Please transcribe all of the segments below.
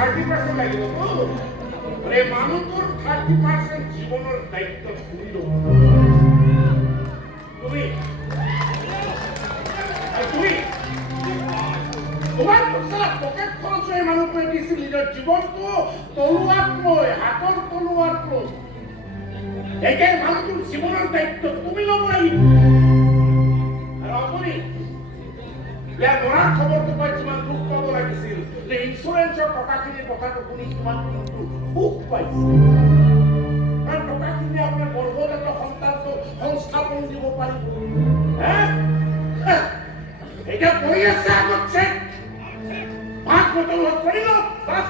30% লাগিব তো মানুহটোৰ 30% জীৱনৰ দায়িত্ব তুমি ল'ব তুমি তোমাৰ পকেট খৰচ হৈ মানুহটোৱে দিছিল নিজৰ জীৱনটো তলুৱাত লৈ হাতৰ তলুৱাত লৈ একে মানুহটোৰ জীৱনৰ দায়িত্ব তুমি ল'ব লাগিব আৰু আপুনি ইয়াৰ মৰাৰ খবৰটো পাই যিমান দুখ পাব লাগিছিল যে ইঞ্চুৰেঞ্চৰ টকাখিনিৰ কথাটো শুনি কিমান কিন্তু সুখ পাইছিল কাৰণ টকাখিনি আপোনাৰ গৰ্ভজাত সন্তানটো সংস্থাপন দিব পাৰিব এতিয়া পৰি আছে আগত চেক ভাগ বতৰা কৰি লওক বাছ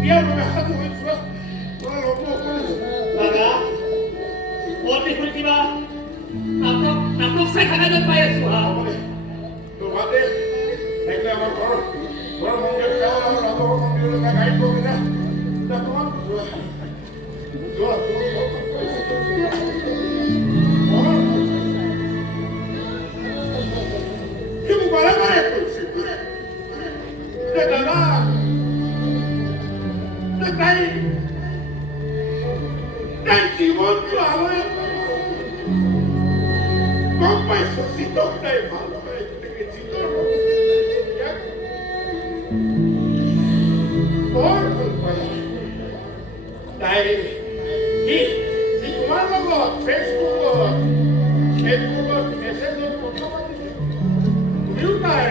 বিয়াৰ বাবে সাজু হৈছো মই ল'ব দাদা মই দেখোন কিবা নাটক চাই থকা যেন পাই আছো হা তোমাদের দেখলে আমার ঘর মন্দির যাওয়া আমার রাধার মন্দির গাইড করবে না তা তোমার তুমি বারে বারে করছি দাদা তাই তাই জীবন তো আমার কম পাইছো শীতকটাই ভালো হয়ে গেছি তাই তোমাৰ লগত ফেচবুকত মেছেজত কথা পাতিছে তুমিও তাই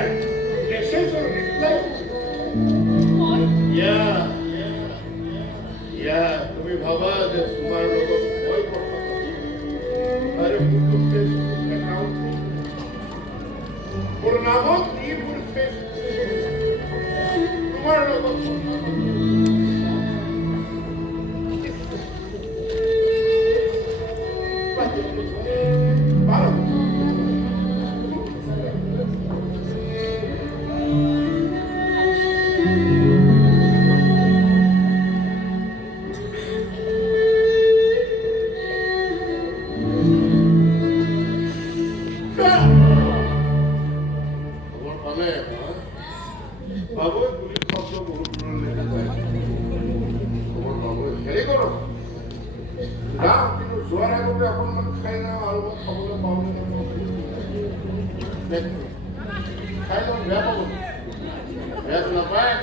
মেছেজৰ ৰিপ্লাই তুমি ভাবা যে তোমাৰ লগত মই কথা আৰে মোৰতো ফেচবুক একাউণ্ট মোৰ নামত দি মোৰ ফেচবুক তোমাৰ লগত বাবুই গুলি শব্দ বহুত হেৰি কৰোঁ যাওঁ কিন্তু যোৱাৰ আগতে অকণমান খাই যাওঁ আৰু খাবলৈ পাওঁ খাই লওঁ বেয়া পাব বেয়া নাপায়